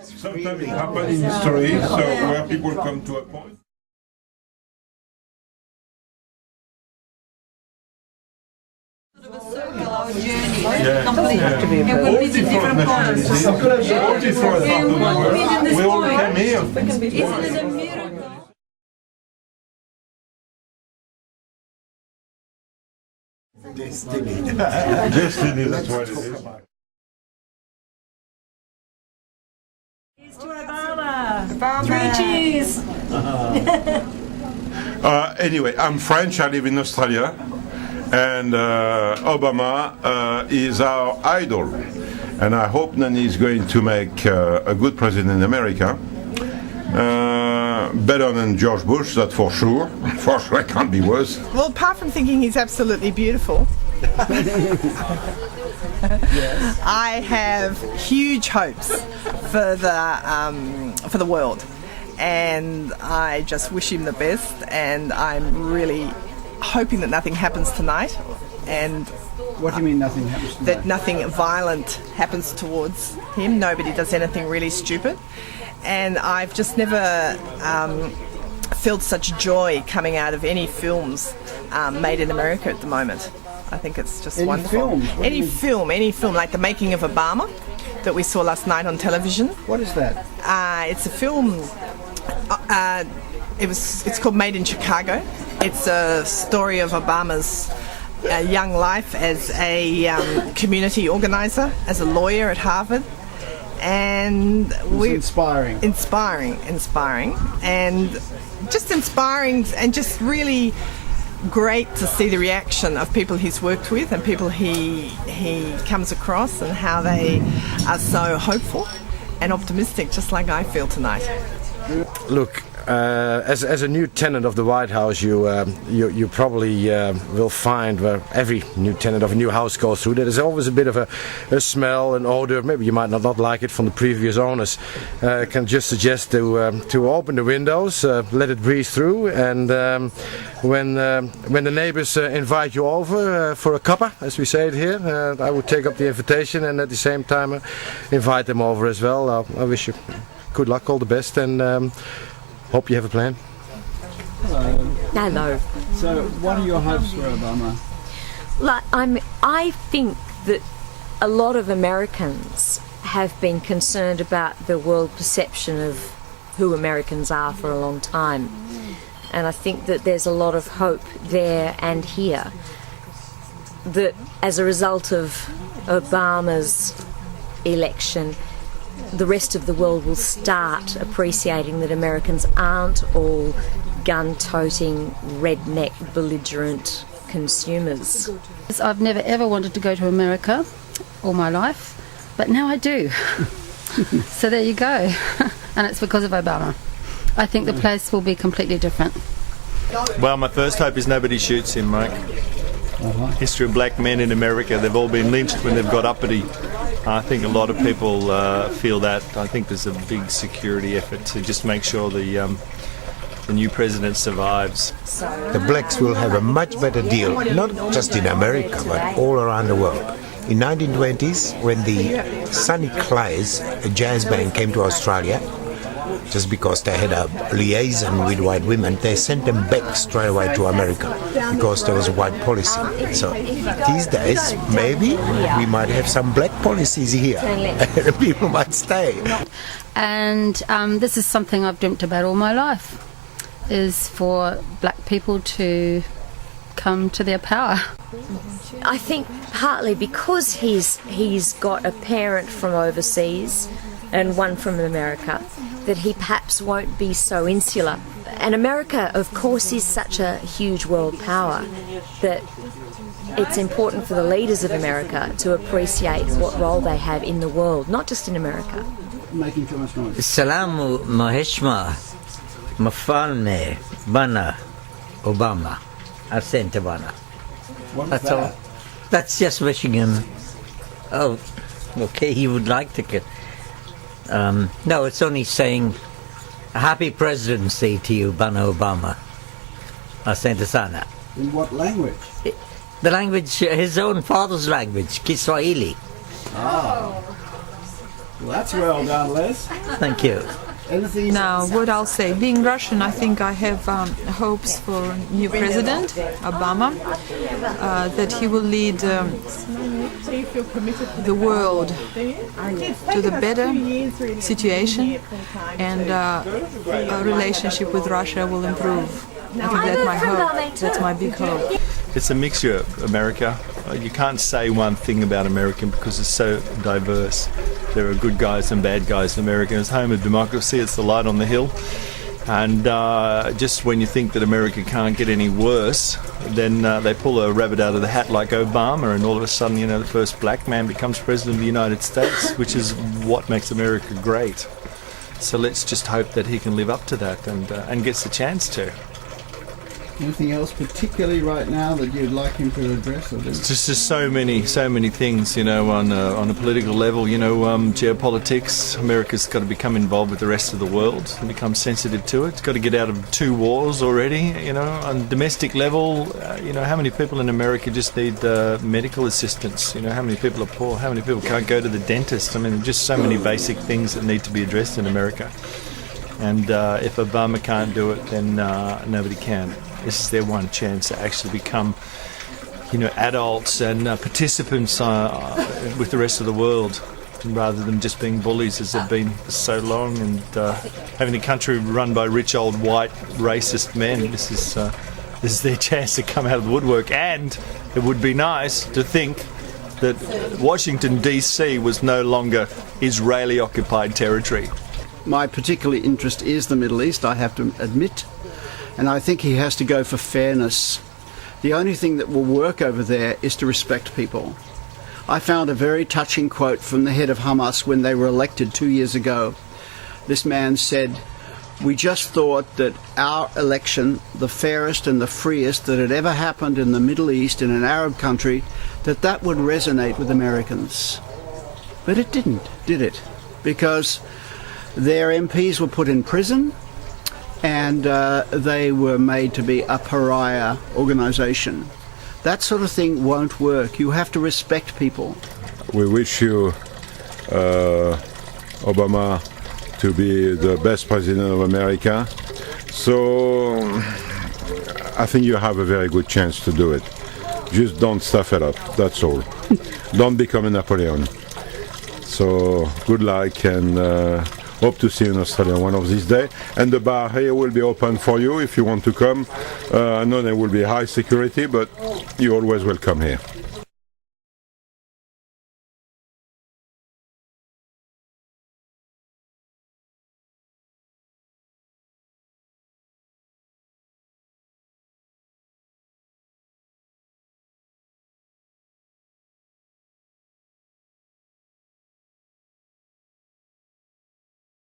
Sometimes it happens in history, so where people come to a point. All different nationalities, all different parts of the world. We all came here. Isn't it a miracle? Destiny. Destiny, that's what it is. Cheers to Obama. 3 cheers. Anyway, I'm French, I live in Australia, and Obama is our idol. And I hope Nani is going to make a good president in America. Better than George Bush, that's for sure. For sure, it can't be worse. Well, apart from thinking he's absolutely beautiful, I have huge hopes for the world, and I just wish him the best. And I'm really hoping that nothing happens tonight, and What do you mean nothing happens tonight? that nothing violent happens towards him. Nobody does anything really stupid. And I've just never felt such joy coming out of any films made in America at the moment. I think it's just wonderful. Any film, like The Making of Obama that we saw last night on television. What is that? It's a film. It's called Made in Chicago. It's a story of Obama's young life as a community organizer, as a lawyer at Harvard. And Inspiring, and just inspiring, and just really great to see the reaction of people he's worked with and people he comes across, and how they are so hopeful and optimistic, just like I feel tonight. Look, as a new tenant of the White House, you probably will find where every new tenant of a new house goes through that there's always a bit of a smell, an odor. Maybe you might not like it from the previous owners. Can just suggest to open the windows, let it breathe through, and when the neighbors invite you over for a cuppa, as we say it here, I would take up the invitation, and at the same time invite them over as well. I wish you good luck, all the best, and hope you have a plan. Hello. So, what are your hopes for Obama? I think that a lot of Americans have been concerned about the world perception of who Americans are for a long time. And I think that there's a lot of hope there and here that as a result of Obama's election, the rest of the world will start appreciating that Americans aren't all gun-toting, redneck, belligerent consumers. I've never ever wanted to go to America all my life, but now I do. So there you go. And it's because of Obama. I think the place will be completely different. Well, my first hope is nobody shoots him, Mike. History of black men in America, they've all been lynched when they've got uppity. I think a lot of people feel that. I think there's a big security effort to just make sure the new president survives. The blacks will have a much better deal, not just in America, but all around the world. In 1920s, when the Sunny Clays, a jazz band, came to Australia, just because they had a liaison with white women, they sent them back straight away to America because there was a white policy. So these days, maybe we might have some black policies here. People might stay. And this is something I've dreamt about all my life, is for black people to come to their power. I think partly because he's got a parent from overseas and one from America, that he perhaps won't be so insular. And America, of course, is such a huge world power that it's important for the leaders of America to appreciate what role they have in the world, not just in America. Making too much noise. Salamu maheshma mafalne bana Obama asente bana. That's all. That's just wishing him. Oh, okay. He would like to get. No, it's only saying happy presidency to you, Bana Obama. Asante sana. In what language? The language, his own father's language, Kiswahili. Ah. Well, that's well done, Les. Thank you. Anything? Now, what I'll say, being Russian, I think I have hopes for new president, Obama, that he will lead the world to the better situation, and our relationship with Russia will improve. I think that's my hope. That's my big hope. It's a mixture, America. You can't say one thing about America because it's so diverse. There are good guys and bad guys in America. It's home of democracy. It's the light on the hill. And just when you think that America can't get any worse, then they pull a rabbit out of the hat like Obama, and all of a sudden, you know, the first black man becomes president of the United States, which is what makes America great. So let's just hope that he can live up to that and gets the chance to. Anything else particularly right now that you'd like him to address? Or It's just so many things, you know, on a political level. You know, geopolitics. America's got to become involved with the rest of the world and become sensitive to it. It's got to get out of 2 wars already. You know, on domestic level, you know, how many people in America just need medical assistance? You know, how many people are poor? How many people can't go to the dentist? I mean, just so many basic things that need to be addressed in America. And if Obama can't do it, then nobody can. This is their one chance to actually become, you know, adults and participants with the rest of the world, rather than just being bullies as they've been for so long, and having a country run by rich old white racist men. This is their chance to come out of the woodwork. And it would be nice to think that Washington DC was no longer Israeli-occupied territory. My particular interest is the Middle East, I have to admit, and I think he has to go for fairness. The only thing that will work over there is to respect people. I found a very touching quote from the head of Hamas when they were elected 2 years ago. This man said, "We just thought that our election, the fairest and the freest that had ever happened in the Middle East in an Arab country, that would resonate with Americans." But it didn't, did it? Because their MPs were put in prison, and they were made to be a pariah organisation. That sort of thing won't work. You have to respect people. We wish you, Obama, to be the best president of America. So I think you have a very good chance to do it. Just don't stuff it up, that's all. Don't become a Napoleon. So good luck, and hope to see you in Australia one of these days. And the bar here will be open for you if you want to come. I know there will be high security, but you're always welcome here.